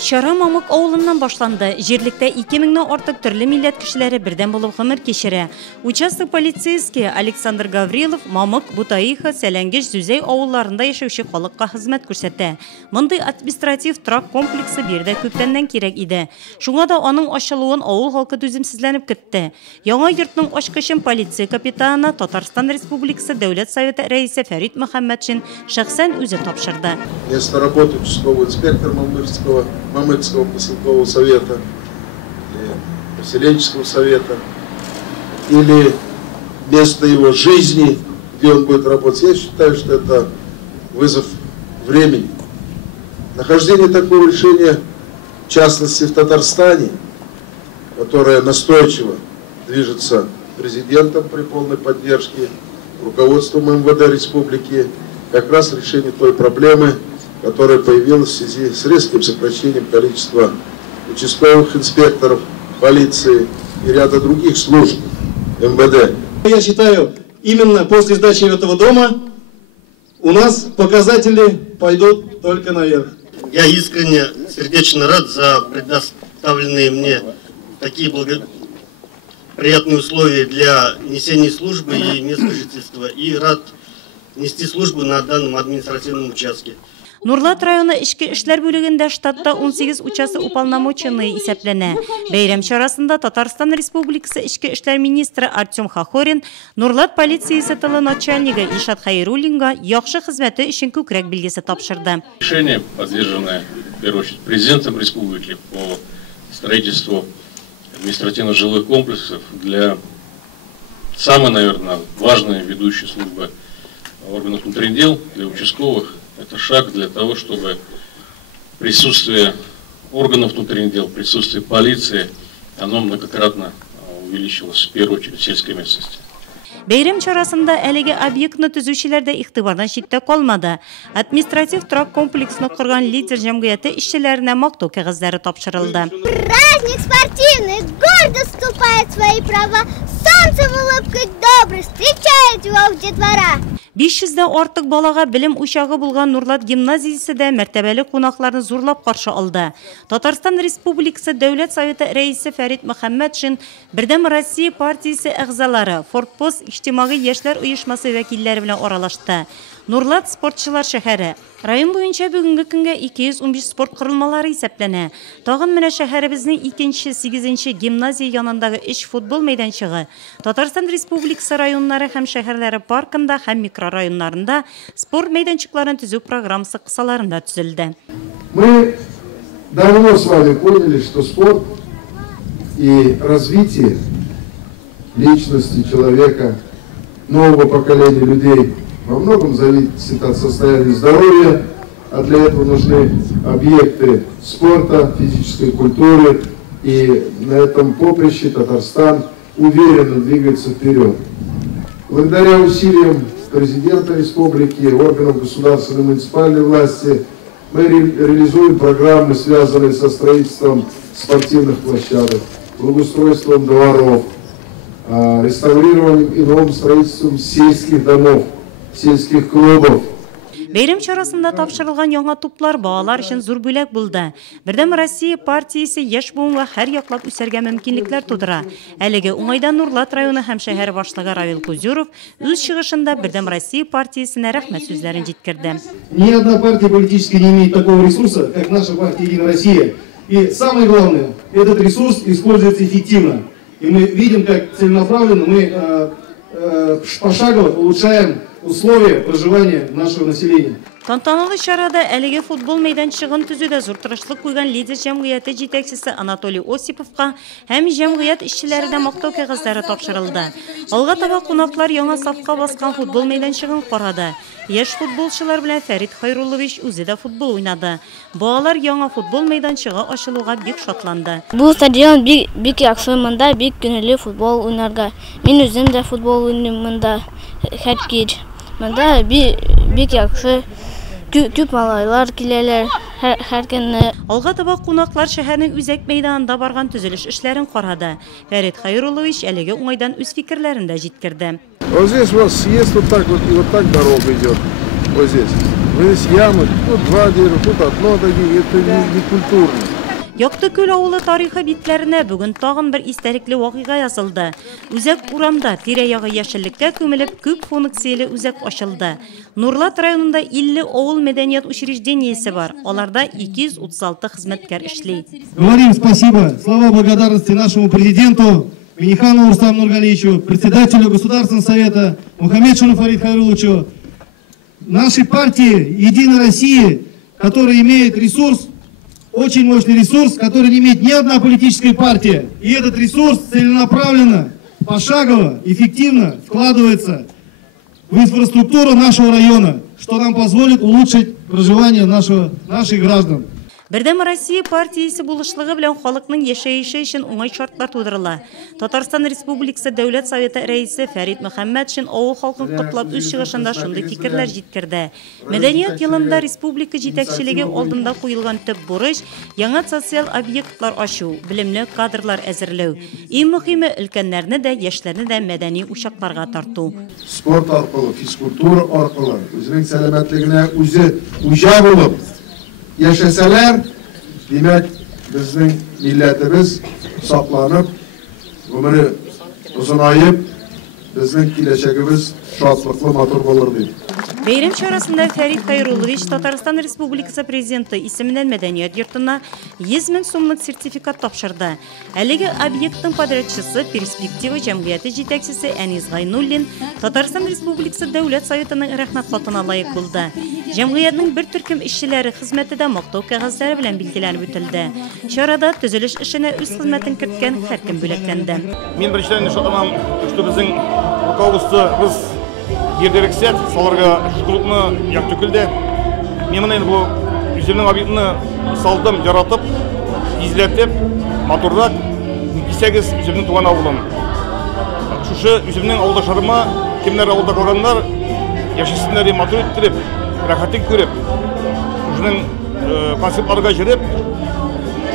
Шара Мамык ауылынан башланды. Жерлікте 2000-нен артық түрлі милләт кішілері бірден болып ғымыр кешірі. Участок полицейский Александр Гаврилов Мамык, Бутаиха, Сәләнгеш, Зүзей ауылларында яшәүче халыққа хезмәт күрсәтә. Мындай административ трак комплексы берді көптәннән керек иде. Шуңа да аның ачылуын ауыл халкы түземсезләнеп кетте. Яңа йортның ачкычын полиция капитаны Татарстан Республикасы Дәүләт Советы рәисе Фәрит Мөхәммәтшин шәхсән үзе тапшырды. Место работы участкового инспектора Мамыкского поселкового совета, поселенческого совета, или место его жизни, где он будет работать. Я считаю, что это вызов времени. Нахождение такого решения, в частности в Татарстане, которое настойчиво движется президентом при полной поддержке, руководством МВД республики, как раз решение той проблемы, которая появилась в связи с резким сокращением количества участковых инспекторов, полиции и ряда других служб МВД. Я считаю, именно после сдачи этого дома у нас показатели пойдут только наверх. Я искренне, сердечно рад за предоставленные мне такие приятные условия для несения службы и места жительства, и рад нести службу на данном административном участке. Нурлат районы ішкі ішлер бөлігінде штатта 18 учасы уполномоченные исәпләнә. Бәйрәм чарасында Татарстан Республикасы ішкі ішлер министры Артем Хохорин, Нурлат полициясы тылы начальника Ишат Хайруллинга яхшы хезмәте өчен күкрәк билгесе тапшырды. Решение, поддержанное в первую очередь президентом республики по строительству административно-жилых комплексов для самой, наверное, важной ведущей службы органов внутренних дел, для участковых. Это шаг для того, чтобы присутствие органов внутренних дел, присутствие полиции, оно многократно увеличилось, в первую очередь, в сельской местности. Бәйрәм чарасында әлеге объектны төзүчеләрдә игътибардан читтә калмады. Административ трак комплексны корган лидер җәмгыяте эшчеләренә мактау кәгазьләре тапшырылды. Праздник спортивный, гордо вступает в свои права, солнце в улыбкой добрый встречает его в детвора. 500-дән артык балага белем учагы булган Нурлат гимназиясе дә мәртәбәле кунакларны зурлап каршы алды. Татарстан Республикасы Дәүләт Советы рәисе Фәрит Мөхәммәтшин, Бердәм Россия партиясе әгъзалары, Форпост иҗтимагый яшьләр оешмасы вәкилләре белән аралашты. Нурлат спортчылар шәһәре. Район буенча бүгенге көнгә 215 спорт корылмалары исәпләнә. Тагын менә шәһәребезнең 2-8 гимназия янындагы 3 футбол мәйданчыгы, Татарстан Республикасы районнары һәм шәһәрләре паркында һәм микрорайоннарында спорт мәйданчыкларын төзү программасы кысаларында төзелде. Мы давно с вами поняли, что спорт и развитие личности человека, нового поколения людей во многом зависит от состояния здоровья, а для этого нужны объекты спорта, физической культуры, и на этом поприще Татарстан уверенно двигается вперед. Благодаря усилиям президента республики, органов государственной и муниципальной власти, мы реализуем программы, связанные со строительством спортивных площадок, благоустройством дворов, реставрированием и новым строительством сельских домов, сельских клубов. Бәйрәм чарасында тапшырылган яңа туплар балалар өчен зур бүләк булды. Бердәм Россия партиясе яшь буынга һәр яклап үсәргә мөмкинлекләр тудыра. Әлеге уңайдан Нурлат районы һәм шәһәр башлыгы Равил Кузюров үз чыгышында Бердәм Россия партиясенә рәхмәт сүзләрен җиткерде. Ни одна партия политически не имеет такого ресурса, как наша партия «Единая Россия». И самое главное, этот ресурс используется эффективно. И мы видим, как целенаправленно мы пошагово улучшаем условия проживания нашего населения. Тантаналы чарада әлеге футбол мәйданчыгын төзүдә зур тырышлык куйган лидер җәмгыяте җитәкчесе Анатолий Осиповка һәм җәмгыять эшчеләренә мактау кәгазьләре тапшырылды. Алга таба кунаклар яңа сафка баскан футбол мәйданчыгын карады. Яшь футболчылар белән Фәрит Хайруллович үзе дә футбол уйнады. Балалар яңа футбол мәйданчыгы ачылуга бик шатланды. Бу стадион бик яхшы, монда бик күңелле футбол уйнарга. Мин үзем дә футбол уйныйм монда һәр кич. Монда бик яхшы. Күп малайлар киләләр һәр көнне. Алга таба кунаклар шәһәрнең үзәк мәйданында барган төзелеш эшләрен карады. Фәрит Хайруллович әлеге уңайдан үз фикерләрен дә җиткерде. Вот здесь у вас съезд вот так вот, и вот так дорога идет. Вот здесь. Здесь ямы, тут 2 дерева, тут 1 такие, это не культурно. Яктыкөл авылы тарихы битләренә бүген тагын бер истәлекле вакыйга язылды. Үзәк урамда тирә-ягы яшеллеккә күмелеп күп функцияле үзәк ачылды. Нурлат районында 50 авыл мәдәният учреждениесе бар. Аларда 236 хезмәткәр эшли. Говорим спасибо, слова благодарности нашему президенту Миниханову Рустаму Нургалиевичу, председателю Государственного совета Мухаммедшину Фарид Хайруловичу, нашей партии «Единая Россия», которая имеет ресурс, очень мощный ресурс, который не имеет ни одна политическая партия. И этот ресурс целенаправленно, пошагово, эффективно вкладывается в инфраструктуру нашего района, что нам позволит улучшить проживание наших граждан. Бердәм Россия партиясе булышлыгы белән халыкның яшәеше өчен уңай шартлар тудырыла. Татарстан Республикасы Дәүләт Советы рәисе Фәрит Мөхәммәтшин авыл халкын котлап үз чыгышында шундый фикерләр җиткерде. Мәдәният елында республика җитәкчелеге алдында куелган төп бурыч яңа социаль объектлар ачу, билемле кадрлар әзерләү. Иң мөһиме өлкәннәрне дә, яшьләрне дә мәдәни учакларга тарту. Спорт аркылы, физкультура аркылы, үзенең сәламәтлегенә үзе уҗа булып яшәсәләр, демәк, безнең милләтебез сакланып, гомере озынайып, безнең киләчәгебез шатлыклы матур булыр дип. Бәйрәм чарасында Фәрит Хайруллович Татарстан Республикасы президенты исеменнән мәдәният йортына 100 000 сумлык сертификат тапшырды. Әлеге объекттың подрядчысы Перспектива җәмгыяте җитәкчесе Әнис Гайнуллин Татарстан Республикасы Дәүләт Советының рәхмәт хатына лаек булды. Җәмгыятьнең бер төркем эшчеләре хезмәтендә мактау кәгазьләре белән билгеләнеп үтелде. Чарада төзелеш эшенә үз хезмәтен керткән һәркем бүләкләнде. Мин беренчедән шатланам, что безнең руководство ердерексет, саларга школны Яктыкөлдә. Мен менә бу үземнең объектны салдым, яратып, изләтеп, матурлап, 8 үземнең туган авылым. Шушы үземнең авылдашларыма, кемнәр авылда калганнар, яшәсеннәр, матур иттереп, рәхәтен күреп, шуның концертларга җырып,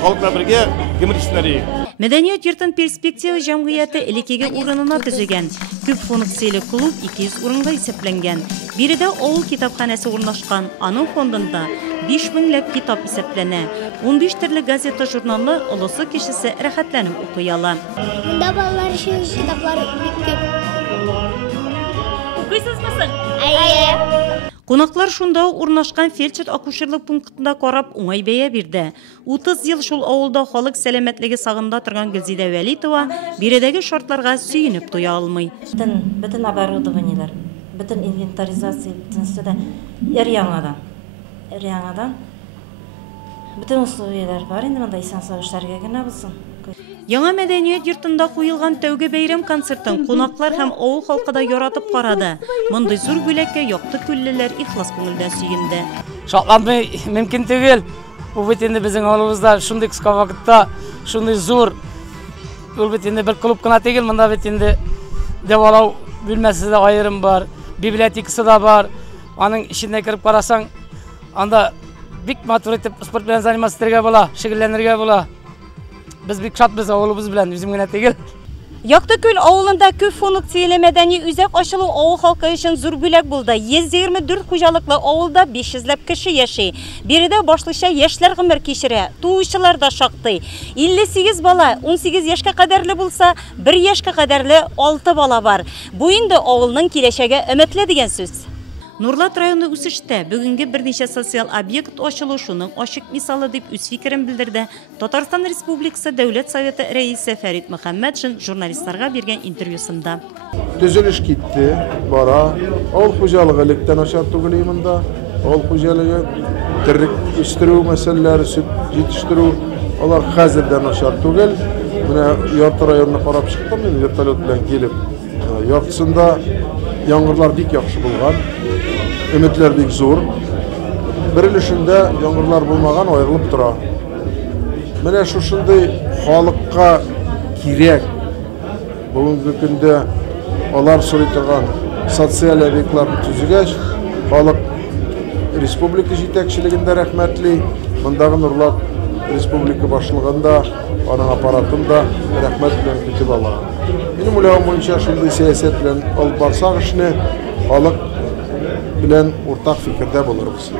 халыкка бергә гомер итсеннәр. Мәдәният йортын Перспектива җәмгыяте элеккеге урынына төзегән. Күп функцияле клуб 200 урынга исәпләнгән. Биредә авыл китапханәсе урнашкан. Аның фондында 5000 ләп китап исәпләнә. 15 төрле газета, журналны олысы кешесе рәхәтләнеп укый ала. Монда балалар өчен китаплар бик күп. Укыйсызмы? Әйе. Кунаклар шунда урнашкан фельдшер-акушерлык пунктында карап уңай бәя бирде. 30 ел шул авылда халык сәламәтлеге сагында торган Гөлзидә Вәлитова биредәге шартларга сөенеп туя алмый. Бөтен оборудованиелар, бөтен инвентаризация бөтенсе дә яңадан. Бөтен условиялар бар инде монда исән-сау генә булсын. Яңа мәдәният йортында куелган тәүге бәйрәм концертын кунаклар һәм авыл халкы да яратып карады. Мондый зур бүләккә Яктыкөллеләр ихлас күңелдән сөенде. Шатланмый мөмкин түгел. Бу бит инде безнең авылыбызда шундый кыска вакытта шундый зур ул бит инде бер клуб кына түгел, монда бит инде дәвалау бүлмәсе дә аерым бар, библиотекасы да бар. Аның иченә кирип карасаң, анда бик матур итеп спорт белән заниматься була, шөгыльләнергә була. Biz bik şatbız avulubuz bilen bizim gene tegel. Яктыкөл авылында күп функцияле мәдәни үзәк ачылу авыл халкы өчен зур бүләк булды. 124 хуҗалыклы авылда 500 ләп кеше яши. Биредә башлыча яшьләр гомер кичерә. Туучылар да шактый. 58 бала 18 яшькә кадәрле булса, 1 яшькә кадәрле 6 бала бар. Бу инде авылның киләчәге өметле дигән сүз. Нурлат районы үсештә бүгенге берничә социаль объект ачылу шуның ачык мисалы дип үз фикерен белдерде. Татарстан Республикасы Дәүләт Советы рәисе Фәрит Мөхәммәтшин журналистларга биргән интервьюсында. Төзелеш китте, бара. Авыл хуҗалыгы электән ачар түгел монда. Авыл хуҗалыгы тирек үстерү мәсьәләләре, сөт җитештерү, алар хәзердән ачар түгел. Менә Ярты районны карап чыктым мин вертолет белән килеп. Яртысында яңгырлар бик яхшы булган. Ümitler bik zor. Birilişinde yağmurlar bulmagan ayrılıp tura. Mene şuşunday halykka kirek. Bugünkü günde alar soruturgan sotsial obyektlarni tüzügeç, halyk Respublika җитәкчелегендә рәхмәтле, мондагы Нурлат Республика башлыгында, аның аппаратында рәхмәт белән көтеп ала. Минем уйлавым буенча шундый сәясәт белән алып барсак эшне, халык белән уртак фикердә булырбыз.